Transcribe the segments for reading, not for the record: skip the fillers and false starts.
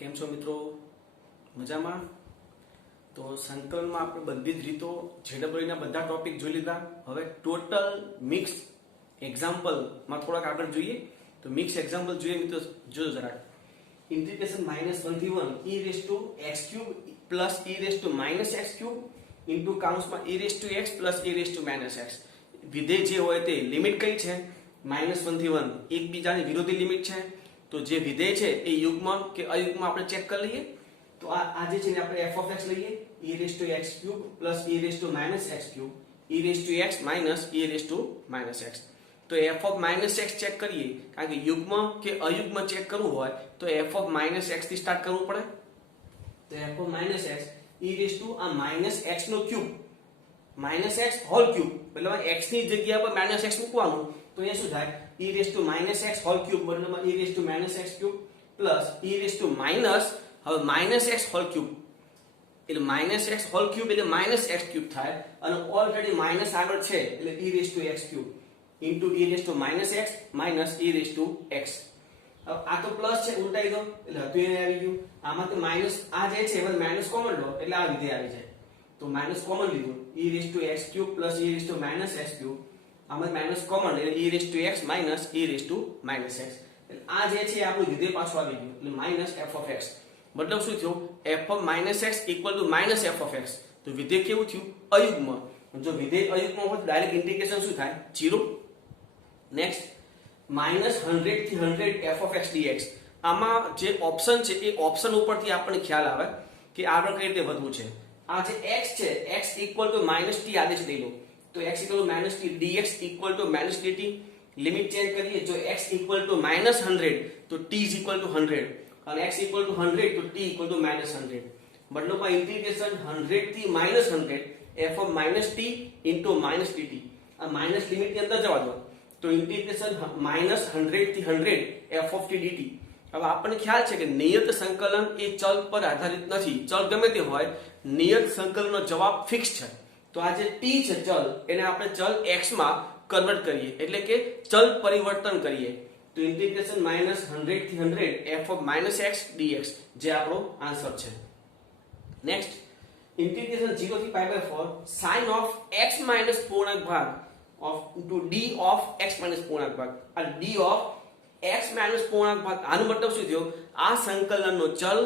કેમ છો મિત્રો? મજામાં? તો સંકલનમાં આપણે બધી જ રીતો જેડબલ્યુના બધા ટોપિક જોઈ લીધા. હવે ટોટલ મિક્સ એક્ઝામ્પલમાં થોડાક આગળ જોઈએ. તો મિક્સ એક્ઝામ્પલ જોઈએ મિત્રો, જોજો જરાક. ઇન્ટિગ્રેશન -1 થી 1 e raise to x cube plus e raise to minus x cube into કાઉન્સમાં e raise to x plus e raise to minus x. વિધેય જે હોય તે લિમિટ કઈ છે? -1 થી 1 એકબીજાની વિરોધી લિમિટ છે. તો જે વિધેય છે એ યુગ્મ કે અયુગ્મ આપણે ચેક કરી લઈએ. તો આ જે છે ને આપણે f of x લઈએ, e raised to x cube plus e raised to minus x cube, e raised to x minus e raised to minus x. તો f of minus x check કરીએ, કારણ કે યુગ્મ કે અયુગ્મ ચેક કરવું હોય તો f of minus x થી સ્ટાર્ટ કરવું પડે. તો f of minus x e raised to આ minus x નો cube, minus x whole cube, એટલે x ની જગ્યા પર minus x મૂકવાનું. તો એ શું થાય? e raised to minus x whole cube બરાબર e raised to minus x cube plus e raised to minus હવે માઇનસ x હોલ ક્યુબ, એટલે માઇનસ x હોલ ક્યુબ એટલે માઇનસ x ક્યુબ થાય, અને ઓલરેડી માઇનસ આગળ છે એટલે e raise to x cube into e raise to minus x minus e raise to x. હવે આ તો પ્લસ છે, ઉલટાઈ દો એટલે હતું એને આવી ગયું. આમાં તો માઇનસ આ જે છે એમાં માઇનસ કોમન લો એટલે આ વિધેય આવી જાય. તો માઇનસ કોમન લીધું, e raise to x cube plus e raise to minus x cube, આમાં માઇનસ કોમન એટલે e raise to x minus e raise to minus x. એટલે આ જે છે આપણું વિધેય પાછું આવી ગયું, એટલે માઇનસ f of x. મતલબ શું થયું? f of minus x equal to minus f of x. તો વિધેય કેવું થયું? અયુગ્મ. જો વિધેય અયુગ્મ હોય તો ડાયરેક્ટ ઇન્ટિગ્રેશન શું થાય? 0. નેક્સ્ટ, -100 થી 100 f of x dx. આમાં જે ઓપ્શન છે એ ઓપ્શન ઉપરથી આપણને ખ્યાલ આવે કે આગળ કઈ રીતે વધવું છે. આ જે x છે, x equal to -t આદેશ લઈ લો. તો x equal to -t dx equal to -dt. Limit change કરીએ, જો x equal to -100 તો t is equal to 100, અને x equal to 100 તો t equal to -100. મતલબ આ ઇન્ટિગ્રેશન 100 થી -100 f of -t into -dt. આ માઈનસ લિમિટ ની અંદર જવા દો. તો ઇન્ટિગ્રેશન -100 થી 100 f of t dt. હવે આપણને ખ્યાલ છે કે નિયત સંકલન એ ચલ પર આધારિત નથી. ચલ ગમે તે હોય, નિયત સંકલનનો જવાબ ફિક્સ છે. તો આ જે t છે ચલ, એને આપણે ચલ x માં કન્વર્ટ કરીએ, એટલે કે ચલ પરિવર્તન કરીએ. તો ઇન્ટિગ્રેશન -100 થી 100 f of -x dx જે આપણો આન્સર છે. નેક્સ્ટ, ઇન્ટિગ્રેશન 0 થી π/4 sin of x minus પૂર્ણાંક ભાગ of into d of x minus પૂર્ણાંક ભાગ. આ d of x minus પૂર્ણાંક ભાગ, આનો મતલબ શું થયો? આ સંકલનનો ચલ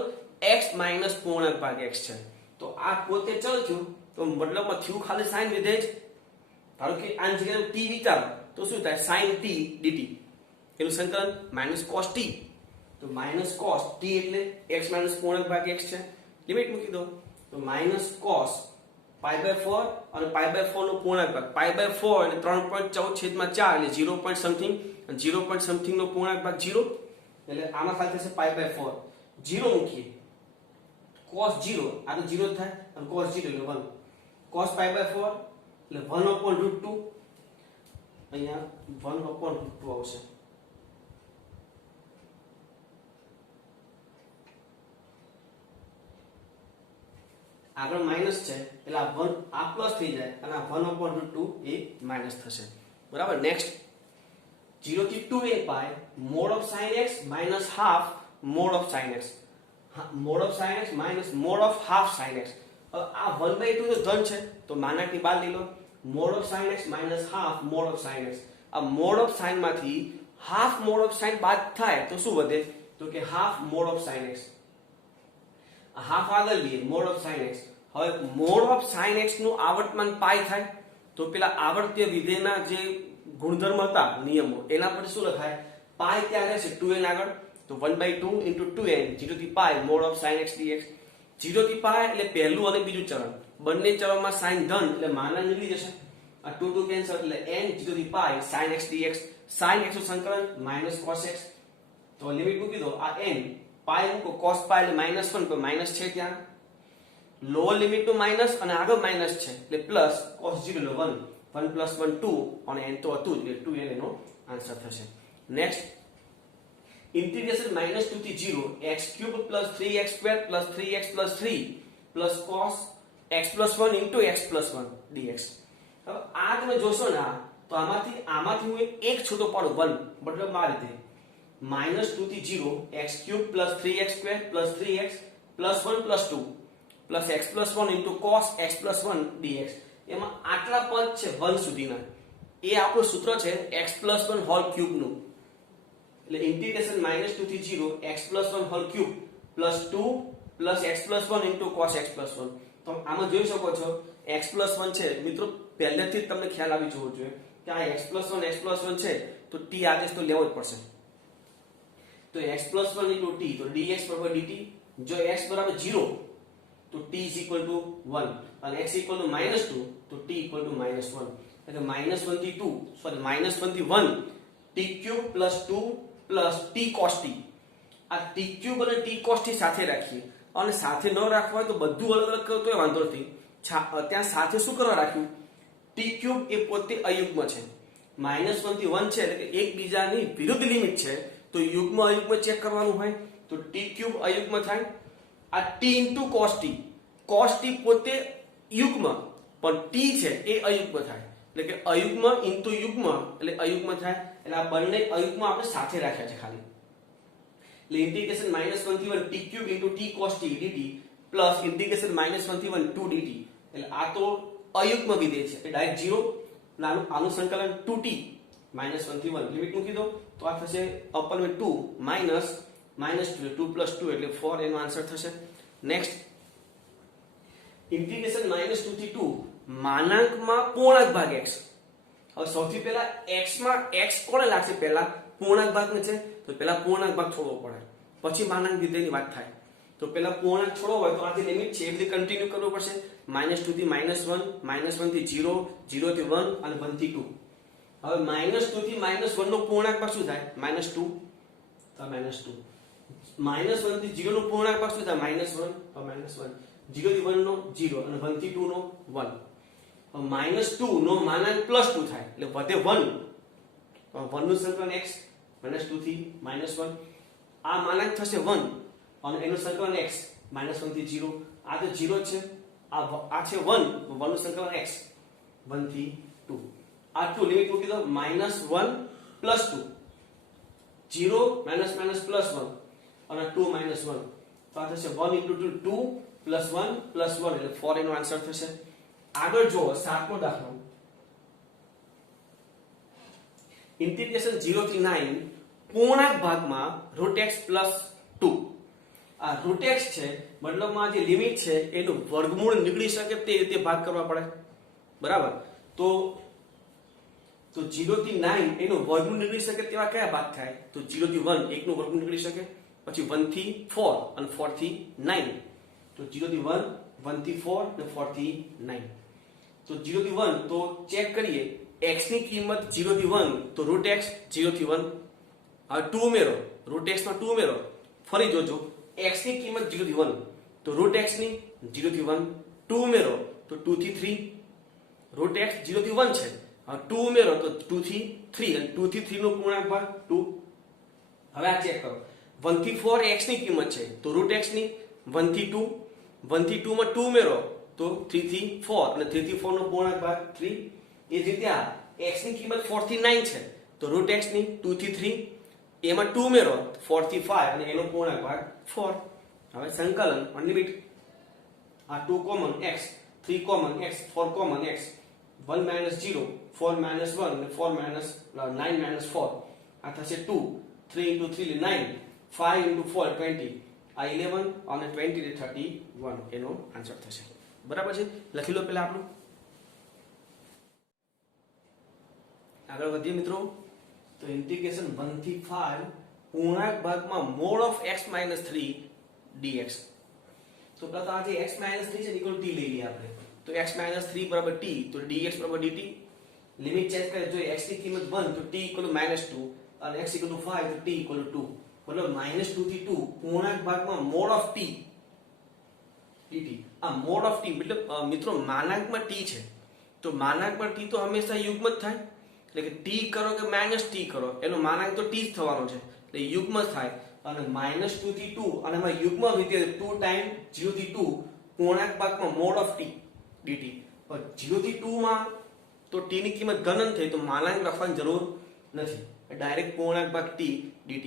x minus પૂર્ણાંક ભાગ x છે. તો આ પોતે ચલ થયું, તો મતલબમાં થયું ખાલી sin વિધેય જ. ધારો કે આની જગ્યાએ t વિચારો તો શું થાય? sin t dt. એનું સંકલન -cos t. તો -cos t એટલે x minus પૂર્ણાંક ભાગ x છે. લિમિટ મૂકી દો. તો -cos π/4 અને π/4 નો પૂર્ણાંક ભાગ. π/4 એટલે 3.14/4 એટલે 0 point something, અને 0 point something નો પૂર્ણાંક ભાગ 0, એટલે આમાં ખાલી થશે π/4. 0 મૂકીએ, cos 0 આ તો 0 જ થાય, અને cos 0 એટલે 1. cos π/4 એટલે 1/√2, અહીંયા 1/√2 આવશે. આગળ માઈનસ છે એટલે આ 1 આ પ્લસ થઈ જાય, અને આ 1/√2 એ માઈનસ થશે. બરાબર. નેક્સ્ટ, 0 થી 2a π mod of sin x minus half mod of sin x. mod of sin x minus mod of half sin x. હવે આ 1/2 તો ધન છે, તો માનાકની બાદ લઈ લો. mod of sin x minus half mod of sin x. આ mod of sin માંથી half mod of sin બાદ થાય તો શું વધે? તો કે half mod of sin x. Half આગળ લઈએ, mod of sin x. હવે mod of sin x નું આવર્તમાન પાઈ થાય, તો પેલા આવર્તીય વિધેયના જે ગુણધર્મ હતા, નિયમો, એના પર શું લખાય? પાઈ ત્યાં રહેશે 2n આગળ, તો 1/2 into 2n 0 થી π mod of sin x dx. 0 થી π એટલે પહેલું અને બીજું ચરણ, બંને ચરણમાં sin ધન એટલે માના નીકળી જશે. આ 2 કેન્સલ એટલે n 0 થી π sin x dx. sin x નું સંકલન -cos x. તો લિમિટ મૂકી દો. આ n પાઈ મૂકો, cos પાઈ એટલે -1, તો માઈનસ છે ત્યાં. લોઅર લિમિટ નું માઈનસ અને આગળ માઈનસ છે એટલે પ્લસ, cos 0 એટલે 1, 1 + 1 2, અને n તો હતું એટલે 2n એનો આન્સર થશે. નેક્સ્ટ, ઇન્ટિગ્રેશન -2 થી 0 x³ + 3x² + 3x + 3 + cos x + 1 * x + 1 dx. હવે આ તમે જોશો ને, તો આમાંથી હું એક છૂટો પાડું 1, મતલબ આ રીતે -2 થી 0 x³ + 3x² + 3x + 1 + 2 + x + 1 * cos x + 1 dx. એમાં આટલા પદ છે 1 સુધીના, એ આપણું સૂત્ર છે x + 1 હોલ ક્યુબ નું. એટલે ઇન્ટિગ્રેશન -2 થી 0 x + 1 hall cube + 2 + x + 1 * cos x + 1. તો આમાં જોઈ શકો છો x + 1 છે મિત્રો, પહેલેથી જ તમને ખ્યાલ આવી જવો જોઈએ કે આ x + 1 છે તો t આદેશ તો લેવો જ પડશે. તો x + 1 * t તો dx = dt. જો x = 0 તો t = 1 અને x = -2 તો t = -1. એટલે -1 થી 2 સોરી -1 થી 1 t³ + 2 + t cos t. આ t³ અને t cos t સાથે રાખીએ, અને સાથે ન રાખવા હોય તો બધું અલગ અલગ કરો તોય વાંધો નથી. ત્યાં સાથે શું કરવા રાખ્યું? t³ એ પોતે અયુગ્મ છે, -1 થી 1 છે એટલે કે એકબીજાની વિરુદ્ધ લિમિટ છે, તો યુગ્મ અયુગ્મ ચેક કરવાનું હોય તો t³ અયુગ્મ થાય. આ t * cos t, cos t પોતે યુગ્મ પણ t છે એ અયુગ્મ થાય, એટલે કે અયુગ્મ * યુગ્મ એટલે અયુગ્મ થાય. એટલે આ બંને અયુગ્મ આપણે સાથે રાખ્યા છે ખાલી. એટલે ઇન્ટિગ્રેશન -1 થી 1 t³ * t cos t dt plus integration -1 થી 1 2 dt. એટલે આ તો અયુગ્મ વિધેય છે, એટલે ડાયરેક્ટ 0. આનું સંકલન 2t -1 થી 1 લિમિટ મૂકી દો તો આ થશે અપર મે 2 માઈનસ -2 + 2 એટલે 4 એનો આન્સર થશે. નેક્સ્ટ ઇન્ટિગ્રેશન -2 થી 2 માનાંકમાં પૂર્ણાંક ભાગ x. હવે સૌથી પહેલા x માં x કોને લાગશે? પહેલા પૂર્ણાંક ભાગને છે તો પહેલા પૂર્ણાંક ભાગ છોડવો પડે, પછી માનાંક વિધેયની વાત થાય. તો પહેલા પૂર્ણાંક છોડવો હોય તો આ જે લિમિટ છે એ બધી કન્ટિન્યુ કરવું પડશે. -2 થી -1, -1 થી 0, 0 થી 1 અને 1 થી 2. હવે -2 થી -1 નો પૂર્ણાંક ભાગ શું થાય? -2 તો -2. -1 થી 0 નો પૂર્ણાંક ભાગ શું થાય? -1 તો -1. 0 થી 1 નો 0 અને 1 થી 2 નો 1. -2 નો માનાંક +2 થાય એટલે વધે 1. 1 નું સંકલન x -2 થી -1. આ માનાંક થશે 1 અને એનું સંકલન x -1 થી 0. આ તો 0 છે, આ છે 1, 1 નું સંકલન x 1 થી 2. આ 2 લિમિટ મૂકી દો -1 + 2 0 -+1 અને 2 -1 તો આ થશે 1 * 2 2 + 1 + 1 એટલે 4 એનો આન્સર થશે. આગળ જો 7મો દાખલો ઇન્ટિગ્રેશન 0 થી 9 પૂર્ણાંક ભાગમાં √x + 2. આ √x છે મતલબમાં જે લિમિટ છે એનું વર્ગમૂળ નીકળી શકે તે રીતે ભાગ કરવા પડે, બરાબર? તો 0 થી 9 એનું વર્ગમૂળ નીકળી શકે તેવા કયા ભાગ થાય? તો 0 થી 1 1 નું વર્ગમૂળ નીકળી શકે, પછી 1 થી 4 અને 4 થી 9. તો 0 થી 1 1 થી 4 અને 4 થી 9. તો 0 થી 1 તો ચેક કરીએ x ની કિંમત 0 થી 1 તો √x 0 થી 1. હવે 2 ઉમેરો, √x માં 2 ઉમેરો, ફરી જોજો x ની કિંમત 0 થી 1 તો √x ની 0 થી 1. 2 ઉમેરો તો 2 થી 3. √x 0 થી 1 છે, હવે 2 ઉમેરો તો 2 થી 3 અને 2 થી 3 નો પૂર્ણાંક ભાગ 2. હવે આ ચેક કરો 1 થી 4 x ની કિંમત છે તો √x ની 1 થી 2. 1 થી 2 માં 2 ઉમેરો તો 3 થી 4 અને 3 થી 4 નો પૂર્ણાંક ભાગ 3. એ જ રીતે આ x ની કિંમત 4 થી 9 છે તો √x ની 2 થી 3. એમાં 2 ઉમેરો 4 થી 5 અને એનો પૂર્ણાંક ભાગ 4. હવે સંકલન ઓન લિમિટ આ 2 common x, 3 common x, 4 common x, 1 - 0, 4 - 1 અને 9 - 4. આ થશે 2. 3 * 3 એટલે 9, 5 * 4 20. આ 11 અને 20 એટલે 31 એનો આન્સર થશે. બરાબર છે? લખી લો પહેલા આપણું. આગળ વધીએ મિત્રો. તો ઇન્ટિગ્રેશન 1 થી 5 પૂર્ણાંક ભાગમાં |x - 3 dx. તો પહેલા તો આ જે x - 3 છે ઇક્વલ t લઈ લઈએ આપણે. તો x - 3 = t તો dx = dt. લિમિટ ચેક કરીએ જો x ની કિંમત 1 તો t = -2 અને x = 5 તો t = 2. મતલબ -2 થી 2 પૂર્ણાંક ભાગમાં |t dt. આ |t મતલબ મિત્રો માનાંકમાં t છે તો માનાંકમાં t તો હંમેશા યુગ્મ જ થાય, એટલે કે t કરો કે -t કરો એનો માનાંક તો t જ થવાનો છે એટલે યુગ્મ થાય. અને -2 થી 2 અને એમાં યુગ્મ વિધેય 2 ટાઈમ 0 થી 2 પૂર્ણાંક ભાગમાં |t dt. 0 થી 2 માં તો t ની કિંમત ઘનન થઈ તો માનાંક લખવાની જરૂર નથી, ડાયરેક્ટ પૂર્ણાંક ભાગ t dt.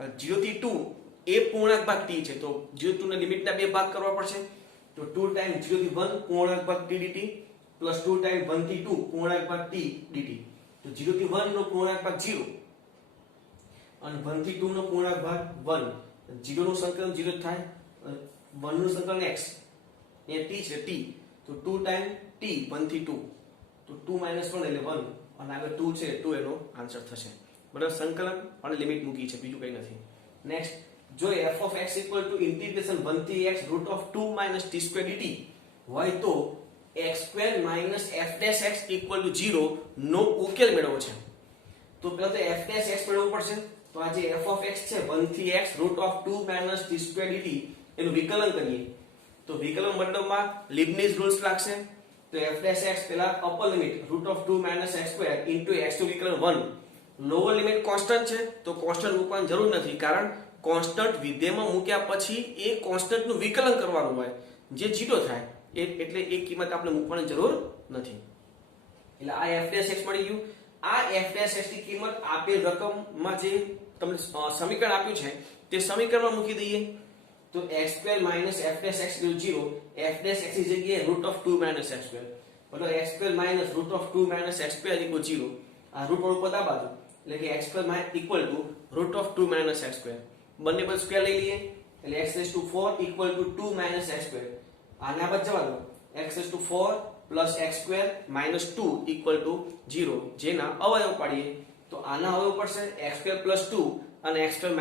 0 થી 2 એ પૂર્ણાંક ભાગ t છે, તો 0 થી 2 ને લિમિટના બે ભાગ કરવા પડશે, તો 2 ટાઈમ 0 થી 1 પૂર્ણાંક ભાગ t dt પ્લસ 2 ટાઈમ 1 થી 2 પૂર્ણાંક ભાગ t dt, તો 0 થી 1 નો પૂર્ણાંક ભાગ 0 અને 1 થી 2 નો પૂર્ણાંક ભાગ 1, 0 નું સંકલન 0 થાય, 1 નું સંકલન x, એ t છે t, તો 2 ટાઈમ t 1 થી 2, તો 2 1 એટલે 1 અને આગળ 2 છે, 2 એનો આન્સર થશે, બરાબર. સંકલન અને લિમિટ મૂકી છે, બીજું કંઈ નથી. નેક્સ્ટ, જો f of x ઇન્ટિગ્રેશન 1 થી x root of 2 - t² dt હોય તો x² - f' x 0 નો ઉકેલ મેળવવો છે. તો પહેલા તો f' મેળવવું પડશે, તો આ જે f of x છે 1 થી x root of 2 - t² dt એનું વિકલન કરીએ, તો વિકલન મતલબમાં લીબનીઝ રૂલ્સ લાગશે, તો f' પેલા upper limit root of 2 - x² into x નું વિકલન 1, લોઅર લિમિટ કોન્સ્ટન્ટ છે તો કોન્સ્ટન્ટ મૂકવાની જરૂર નથી, કારણ કોન્સ્ટન્ટ વિધેયમાં મૂક્યા પછી એ કોન્સ્ટન્ટ નું વિકલન કરવાનું હોય જે 0 થાય, એટલે એ કિંમત આપણે મૂકવાની જરૂર નથી. એટલે આ f' મળી ગયું. આ f' ની કિંમત આપેલ રકમમાં જે તમને સમીકરણ આપ્યું છે તે સમીકરણમાં મૂકી દઈએ, તો x² - f' x 0, f' x ની જગ્યાએ રૂટ ઓફ 2 - x², મતલબ x² - રૂટ ઓફ 2 - x² 0, આ રૂટ વાળું પદ આ બાજુ, એટલે કે x² = રૂટ ઓફ 2 - x², બંને પદ સ્ક્વેર લઈ લઈએ, એટલે x⁴ = 2 - x², આને આ બાજુ જવા દો, x⁴ + x² - 2 = 0, જેના અવયવ પાડીએ તો આના અવયવ પડશે x² + 2 અને x² - 1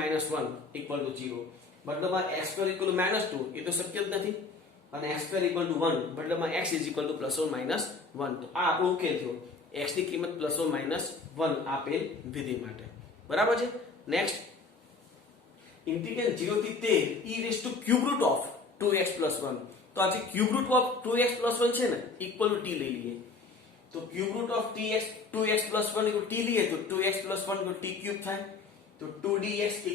= 0, મતલબમાં x² = -2 એ તો શક્ય જ નથી, અને x² = 1 મતલબમાં x = +or -1, તો આ આપણો ઉકેલ થયો, x ની કિંમત +or -1 આપેલ વિધેય માટે, બરાબર છે. નેક્સ્ટ, ઇન્ટિગ્રલ 0 થી 13 e³ 2x + 1, તો આ જે ક્યુબ રૂટ ઓફ 2x + 1 છે ને ઇક્વલ ટુ t લઈ લઈએ, તો cube root of 2x + 1 t લઈએ તો 2x + 1 t³ થાય, તો 2dx =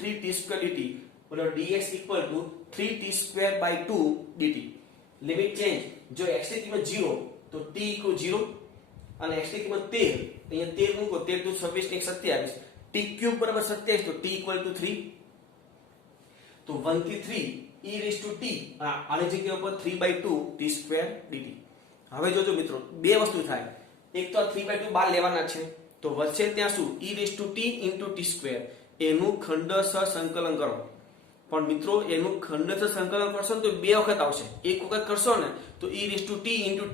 3t² dt, મતલબ dx = 3t²/2 dt. Limit change, જો x ની કિંમત 0 તો t = 0 અને x ની કિંમત 13, અહીંયા 13 મૂકો, 13 * 26 = 27, t³ = 27, તો t = 3, તો 1 થી 3 e⁻t આની જગ્યા ઉપર 3/2 t² dt. હવે જોજો મિત્રો, બે વસ્તુ થાય, એક તો 3/2 બાર લેવાના છે, તો વચ્ચે ત્યાં શું e⁻t * t², એનું ખંડશઃ સંકલન કરો, પણ મિત્રો એનું ખંડશઃ સંકલન કરશો તો બે વખત આવશે, એક વખત કરશો ને તો e⁻t *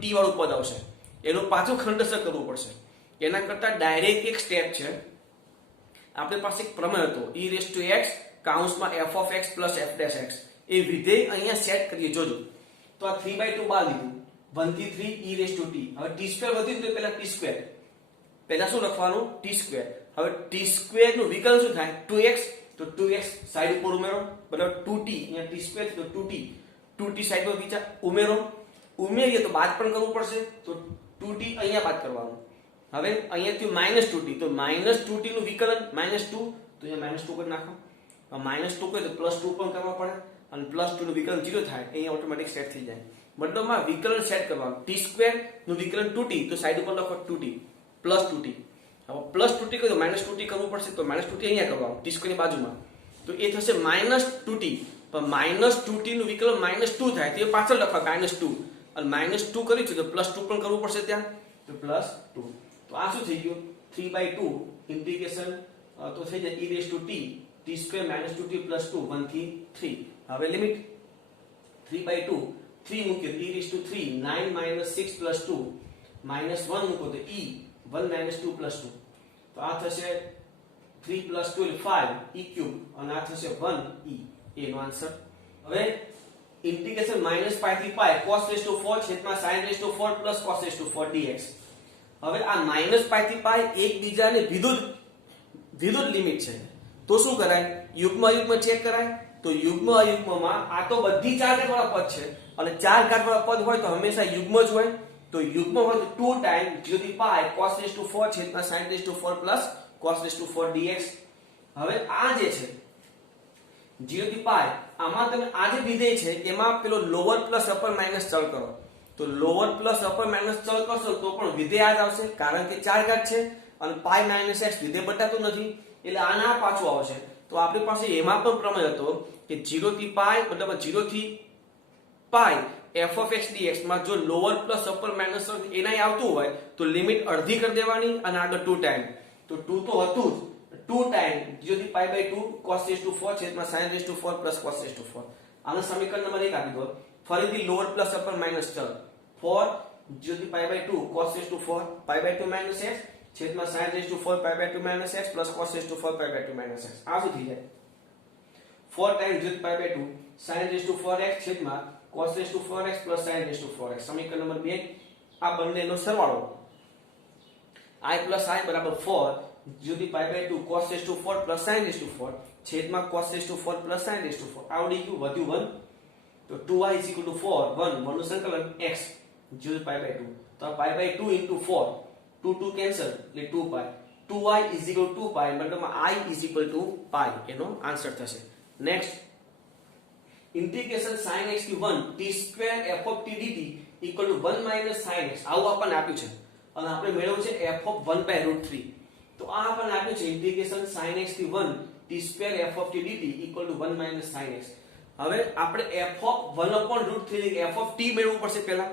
t વાળું પદ આવશે, એનું પાછું ખંડશઃ કરવું પડશે. એના કરતા ડાયરેક્ટ એક સ્ટેપ છે, આપણી પાસે એક પ્રમેય હતો e⁻x f of x + f', એ વિધેય અહીંયા સેટ કરીએ, જોજો. તો આ 3/2 બાર લીધું, 1 થી 3 e⁻t, હવે t² વધ્યું તો પહેલા t², પહેલા શું લખવાનું t², હવે t² નું વિકલન શું થાય 2x, તો 2x સાઈડ ઉપર ઉમેરો, બરાબર 2t, અહીંયા t² તો 2t, 2t સાઈડ પર બીજા ઉમેરો, ઉમેરીએ તો બાદ પણ કરવું પડશે, તો 2t અહીંયા બાદ કરવાનું. હવે અહીંયા થી -2t, તો -2t નું વિકલન -2, તો અહીંયા -2 કરી નાખો, -2 કરે તો +2 પણ કરવા પડે, અને +2 નું વિકલન 0 થાય, અહીંયા ઓટોમેટિક સેટ થઈ જાય. મતલબમાં વિકલન સેટ કરવાનું, t² નું વિકલન 2t, તો સાઈડ ઉપર લખો 2t +2t. હવે +2t કહ્યું તો -2t કરવું પડશે, તો -2t અહીંયા કરવાનું t² ની બાજુમાં, તો એ થશે -2t, પણ -2t નું વિકલન -2 થાય, તો એ પાછળ લખવા -2, અને -2 કર્યું છે તો +2 પણ કરવું પડશે ત્યાં, તો +2. તો આ શું થઈ ગયું 3/2 ઇન્ટિગ્રેશન, તો થઈ જાય e⁻t t² - 2t + 2 1 થી 3. હવે લિમિટ 3/2, 3 મૂકીએ e⁻3 9 - 6 + 2 -1 મૂકો તો e 1 - 2 + 2, તો આ થશે 3 + 2 = 5 e³ અને આ થશે 1e, એનો આન્સર. હવે ઇન્ટિગ્રેશન -π થી π cos⁴ છેદમાં sin⁴ + cos⁴ dx. હવે આ -π થી π એકબીજાને વિરુદ્ધ લિમિટ છે, તો શું કરાય યુગ્મ ચેક કરાય, તો યુગ્મમાં આ તો બધી 4 ઘાત વાળા પદ છે, અને 4 ઘાત વાળા પદ હોય તો હંમેશા યુગ્મ જ હોય, તો યુગ્મ હોય તો 2 ટાઈમ 0/π cos⁴ છેદમાં sin⁴ + cos⁴ dx. હવે આ જે છે 0/π, આમાં તમે આ જે વિધેય છે એમાં પેલો લોઅર પ્લસ અપર માઈનસ ચલ કરો, તો લોઅર પ્લસ અપર માઈનસ ચલ કરશો તો પણ વિધેય આ જ આવશે, કારણ કે 4 ઘાત છે અને π - x વિધેય બતાતું નથી, એટલે આના પાછું આવશે, તો તો આપણી પાસે એમાં પણ પ્રમેય હતો કે 0 થી પાઈ મતલબ 0 થી પાઈ f of x dx માં જો લોઅર પ્લસ અપર માઇનસ એનાય આવતું હોય તો લિમિટ અડધી કરી દેવાની અને આગળ 2 ટાઈમ તો 2 તો હતું જ 2 ટાઈમ 0 થી pi by 2 cos raised to 4 છેદમાં sin raised to 4 plus cos raised to 4 આનો સમીકરણ નંબર 1 આપી દો ફરીથી લોઅર પ્લસ અપર માઇનસ ચલ 4 0 થી pi by 2 cos raised to 4 pi by 2 minus x છેદમાં sin raised to 4 pi by 2 minus x plus cos raised to 4 pi by 2 minus x આ શું થઈ જાય 4 times 0 pi by 2 sin raised to 4x છેદમાં cos raised to 4x plus sin raised to 4x સમીકરણ number 2 આ બંનેનો સરવાળો i plus i બરાબર 4 0 થી pi by 2 cos raised to 4 plus sin raised to 4 છેદમાં cos raised to 4 plus sin raised to 4 આવડી ગયું વધ્યું 1 તો 2i is equal to 4 1 નું સંકલન x 0 થી પાઈ બાય 2 તો પાઈ બાય 2 into 4 2 2 cancel એટલે 2 pi 2i is equal to 2 pi મતલબ i is equal to pi એનો આન્સર થશે નેક્સ્ટ integration sin x થી 1 t square f of t dt equal to 1 minus sin x આવું આપણને આપ્યું છે અને આપણે મેળવ્યું છે f of 1 by √3 તો આ આપણને આપ્યું છે integration sin x થી 1 t square f of t dt equal to 1 minus sin x હવે આપણે f of 1 upon √3 f of t મેળવવું પડશે પહેલા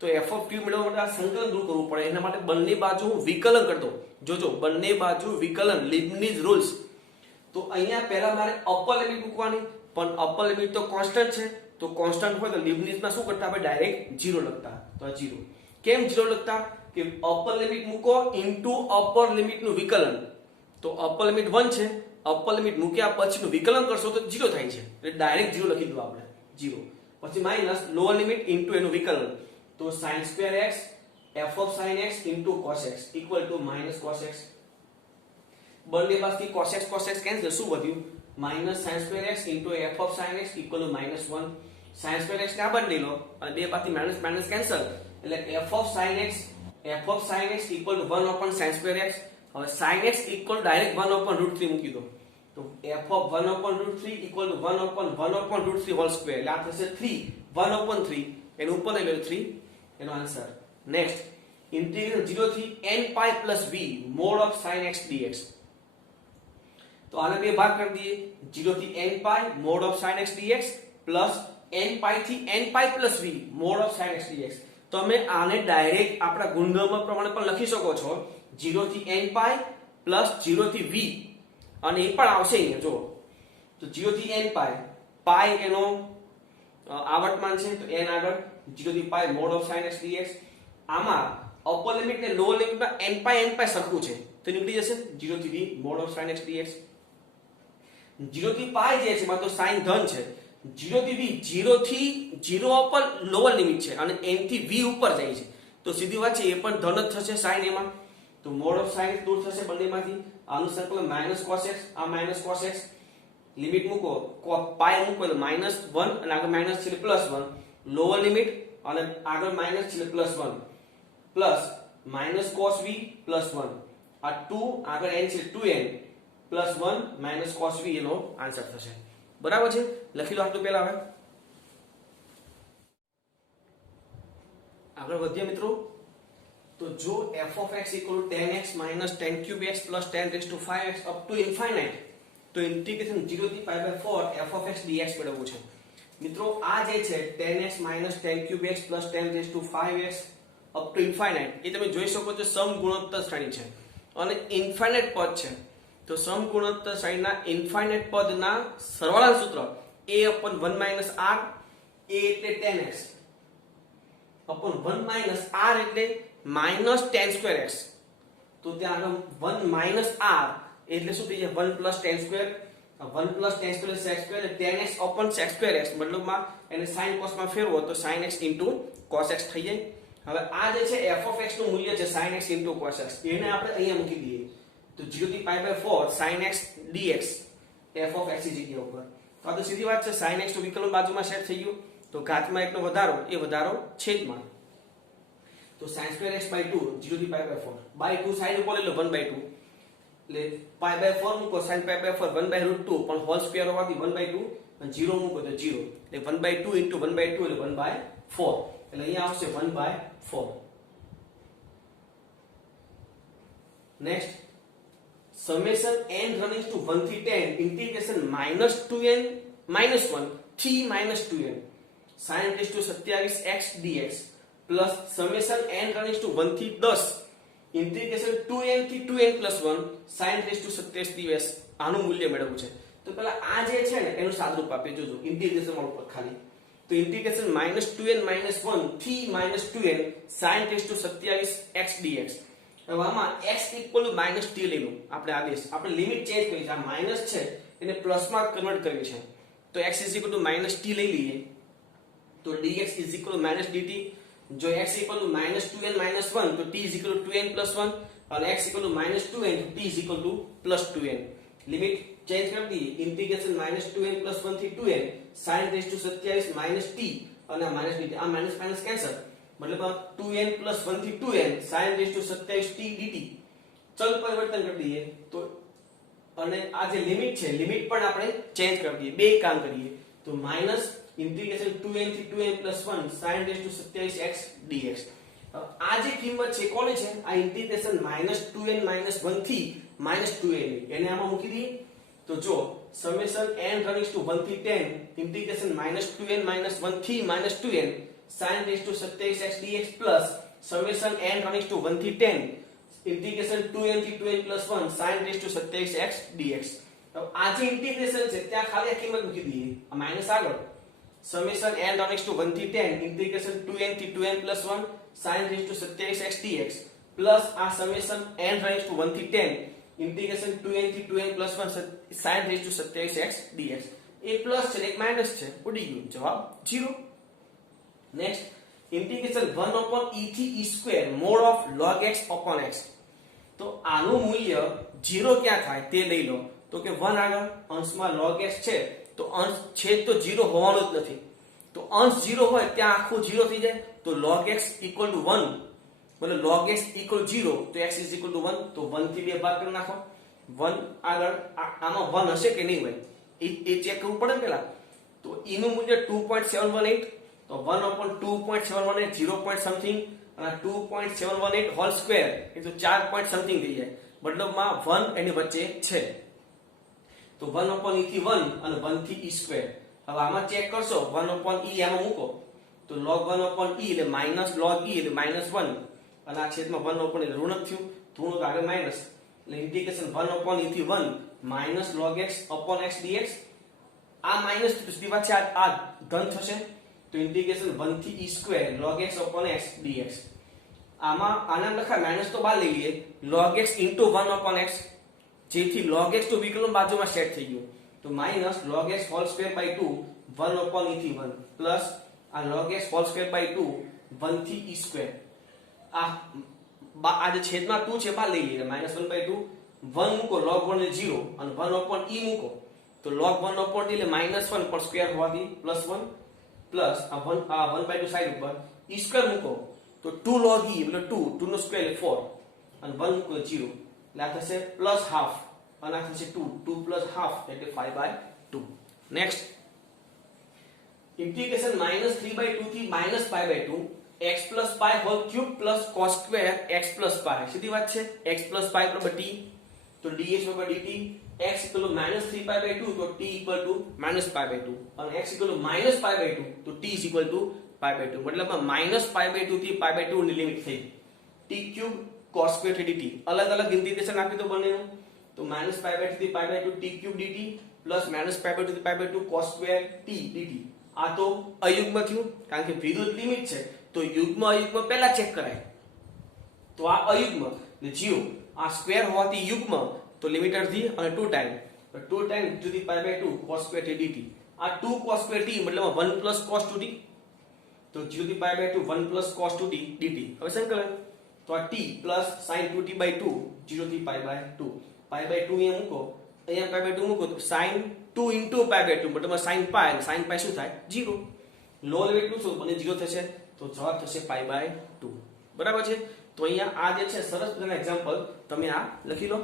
તો f of t મેળવવા માટે આ સંકલન દૂર કરવું પડે એના માટે બંને બાજુ હું વિકલન કરતો જોજો બંને બાજુ વિકલન લીબનીઝ રૂલ્સ તો અહીંયા પહેલા મારે અપર લિમિટ મૂકવાની પણ અપર લિમિટ તો કોન્સ્ટન્ટ છે તો કોન્સ્ટન્ટ હોય તો લીબનીઝમાં શું કરતા આપણે ડાયરેક્ટ 0 લખતા તો આ 0 કેમ 0 લખતા કે અપર લિમિટ મૂકો ઇન્ટુ અપર લિમિટ નું વિકલન તો અપર લિમિટ 1 છે અપર લિમિટ મૂક્યા પછીનું વિકલન કરશો તો 0 થાય છે એટલે ડાયરેક્ટ 0 લખી દો આપણે 0 પછી માઈનસ લોઅર લિમિટ ઇન્ટુ એનું વિકલન તો sin square x f of sin x into cos x equal to minus cos x બંને બાજુથી cos x કેન્સલ શું વધ્યું minus sin square x into f of sin x equal to minus 1 sin square x ને આ બદલી લો અને બે બાજુથી માઈનસ માઈનસ કેન્સલ એટલે f of sin x equal to 1 upon sin square x હવે sin x equal direct 1 upon √3 મૂકી દો તો f of 1 upon √3 equal to 1 upon √3 whole square એટલે આ થશે 3 1 upon 3 એનું ઉપર લઈ લો 3 એનો આન્સર નેક્સ્ટ ઇન્ટિગ્રલ 0 થી n pi plus v mod of sin x dx તો આને બે ભાગ કરી દઈએ 0 થી n pi mod of sin x dx plus n pi થી n pi plus v mod of sin x dx તમે આને ડાયરેક્ટ આપણા ગુણધર્મ પ્રમાણે પણ લખી શકો છો 0 થી n pi plus 0 થી v અને એ પણ આવશે અહીંયા જો તો 0 થી n pi pi એનો આવર્તમાન છે તો n આગળ 0 થી pi mod of sin x dx આમાં અપર લિમિટ ને લોઅર લિમિટમાં n pi સરખું છે તો નીકળી જશે 0 થી v mod of sin x dx 0 થી pi જે છે માં તો sin ધન છે 0 થી v 0 થી 0 ઉપર લોઅર લિમિટ છે અને n થી v ઉપર જાય છે તો સીધી વાત છે એ પણ ધન જ થશે sin એમાં તો mod of sin x દૂર થશે બંનેમાંથી આનું સંકલન minus cos x આ minus cos x લિમિટ મૂકો પાઈ મૂકો એટલે -1 અને આગળ માઈનસ છે એટલે +1 લોઅર લિમિટ અને આગળ માઈનસ છે એટલે +1 પ્લસ માઈનસ cos v +1 આ 2 આગળ n છે 2n +1 માઈનસ cos v એનો આન્સર થશે બરાબર છે લખી લો આટલું પહેલા હવે આગળ વધીએ મિત્રો તો જો f of x equal to 10x minus 10 cube x plus 10 raised to 5x up to infinite તો ઇન્ટિગ્રેશન 0 થી pi by 4 f of x dx મેળવવું છે મિત્રો આ જે છે 10x minus 10 cube x plus 10 raised to 5x up to infinite એ તમે જોઈ શકો છો સમગુણોત્તર શ્રેણી છે અને ઇન્ફાઇનાઇટ પદ છે તો સમગુણોત્તર શ્રેણીના ઇન્ફાઇનાઇટ પદના સરવાળાનું સૂત્ર a upon 1 minus r a એટલે 10x upon 1 minus r એટલે minus 10 square x તો ત્યાં આગળ 1 minus r એટલે શું થઈ જાય 1 plus 10 square 1 plus 10 square sec square 10x upon sec square x મતલબમાં એને sin cos માં ફેરવો તો sin x into cos x થઈ જાય હવે આ જે છે f of x નું મૂલ્ય છે sin x into cos x એને આપણે અહીંયા મૂકી દઈએ તો 0 થી pi by 4 sin x dx f of x જગ્યા ઉપર તો આ તો સીધી વાત છે sin x નું વિકલન બાજુમાં સેટ થઈ ગયું તો ઘાતમાં 1 નો વધારો એ વધારો છેદમાં તો sin square x by 2 0 થી pi by 4 by 2 sin ઉપર એટલે 1 by 2 એટલે pi by 4 મૂકો sin pi by 4 1 by √2 પણ હોલ સ્ક્વેર હોવાથી 1 by 2 અને 0 મૂકો તો 0 એટલે 1 by 2 into 1 by 2 એટલે 1 by 4 એટલે અહીંયા આવશે 1 by 4 next summation n running to 1 થી 10 ઇન્ટિગ્રેશન -2n -1 થી -2n sin raised to 27x dx plus summation n running to 1 થી 10 ઇન્ટિગ્રેશન 2n થી 2n + 1 sin raised to 27 dx આનું મૂલ્ય મેળવવું છે. તો પહેલા આ જે છે ને એનું સાદુરૂપ આપી જોજો ઇન્ટિગ્રેશન વાળું પર ખાલી. તો ઇન્ટિગ્રેશન -2n -1 થી -2n sin raised to 27x dx. હવે આમાં x = -t લઈ લો આપણે આદેશ આપણે લિમિટ ચેન્જ કરી છે આ માઈનસ છે એને પ્લસ માં કન્વર્ટ કરવી છે. તો x = -t લઈ લઈએ તો dx = -dt. જો x = -2n -1 તો t = 2n + 1 અને x = -2n તો t = +2n. લિમિટ ચેન્જ કરી દઈએ ઇન્ટિગ્રેશન -2n + 1 થી 2n sin raised to 27 t અને -dt આ માઈનસ કેન્સલ मतलब 2n + 1 થી 2n sin raised to 27t dt ચલ પરિવર્તન કરી દઈએ તો અને આ જે લિમિટ છે લિમિટ પણ આપણે ચેન્જ કરી દઈએ બે કામ કરીએ તો માઈનસ ઇન્ટિગ્રેશન 2n થી 2n + 1 sin raised to 27x dx. આ જે કિંમત છે કોની છે આ ઇન્ટિગ્રેશન -2n -1 થી -2n એને આમાં મૂકી દઈએ તો જો સમેશન n રનિંગ ટુ 1 થી 10 ઇન્ટિગ્રેશન -2n -1 થી -2n sin raised to 27x dx plus summation n running to 1 થી 10 integration 2n થી 2n + 1 sin raised to 27x dx. હવે આ જે ઇન્ટિગ્રેશન છે ત્યાં ખાલી આ કિંમત મૂકી દઈએ આ માઈનસ આગળ summation n running to 1 થી 10 integration 2n થી 2n + 1 sin raised to 27x dx plus આ summation n running to 1 થી 10 integration 2n થી 2n + 1 sin raised to 27x dx. A plus છે એક માઈનસ છે ઉડી ગયું જવાબ 0. नेक्स्ट इंटीग्रेशन 1/e થી e² mod of log x upon x. तो આનું મૂલ્ય 0 ક્યાં થાય તે લઈ લો તો કે 1 આગળ અંશમાં log x છે તો અંશ છેદ તો 0 હોવાનો જ નથી તો અંશ 0 હોય ત્યાં આખું 0 થઈ જાય તો log x = 1 मतलब log x = 0 તો x = 1 તો 1 થી 2 ભાગ કરી નાખો 1 આગળ આમાં 1 હશે કે નહીં હોય એ ચેક કરવું પડે પહેલા તો e નું મૂલ્ય 2.718 तो 1/2.718 0 point something અને 2.718 હોલ સ્ક્વેર એ તો 4 point something થઈ જાય મતલબમાં 1 એની વચ્ચે છે તો 1/e થી 1 અને 1 થી e². હવે આમાં ચેક કરશો 1/e આમાં મૂકો તો log 1/e એટલે માઈનસ log e એટલે -1 અને આ છેદમાં 1/e એટલે ઋણ થયું ઋણ આગળ માઈનસ એટલે ઇન્ટિગ્રેશન 1/e થી 1 log x x dx. આ માઈનસ સીધી વાત છે આ ધન થશે तो इंटीग्रेशन 1 થી e² log x x dx. આમાં આના લખા માઈનસ તો બહાર લઈ લઈએ log x * 1 x જેથી log x તો વિકલન બાજુમાં સેટ થઈ ગયો તો minus log x whole square by 2 1/e થી 1 પ્લસ આ log x whole square by 2 1 થી e². આ જે છેદમાં 2 છે બહાર લઈ લઈએ -1/2 1 મૂકો log 1 એટલે 0 અને 1/e મૂકો તો log 1/e એટલે -1 પણ સ્ક્વેર હોવાથી +1 प्लस 1/2 साइड ऊपर e² મૂકો તો 2 log e એટલે 2 નો સ્ક્વેર એટલે 4 અને 1 મૂકો 0 એટલે આ થશે +½ અને આ થશે 2 + ½ એટલે 5/2. નેક્સ્ટ ઇન્ટિગ્રેશન -3/2 થી -π/2 x + π hall cube + cos² x + π સીધી વાત છે x + π = t તો dx / dt x = -3π/2 तो t = -π/2 અને x = -π/2 तो t = π/2 मतलब -π/2 થી π/2 ની લિમિટ થઈ t³ cos² dt अलग अलग इंटीग्रेशन આપી તો બંનેનું તો -π/2 થી π/2 t³ dt -π/2 થી π/2 cos² t dt. આ તો અયુગ્મ થયું કારણ કે વિરુદ્ધ લિમિટ છે તો યુગ્મ અયુગ્મ પહેલા ચેક કરાય તો આ અયુગ્મ એટલે 0 આ સ્ક્વેર હોવાથી યુગ્મ तो लिमिट अर्थी અને 2 time 2 time to the π/2 cos² t dt. આ 2 cos² t मतलब 1 + cos 2t तो 0 to the π/2 1 + cos 2t dt. હવે સંકલન તો આ t + sin 2t/2 0 થી π/2 π/2 એ મૂકો અહીંયા π/2 મૂકો તો sin 2 * π/2 मतलब sin π શું થાય 0 લો લિમિટ નું શું બને 0 થશે તો જવાબ થશે π/2 બરાબર છે. તો અહીંયા આ જે છે સરસ મજાના એક્ઝામ્પલ તમે આ લખી લો.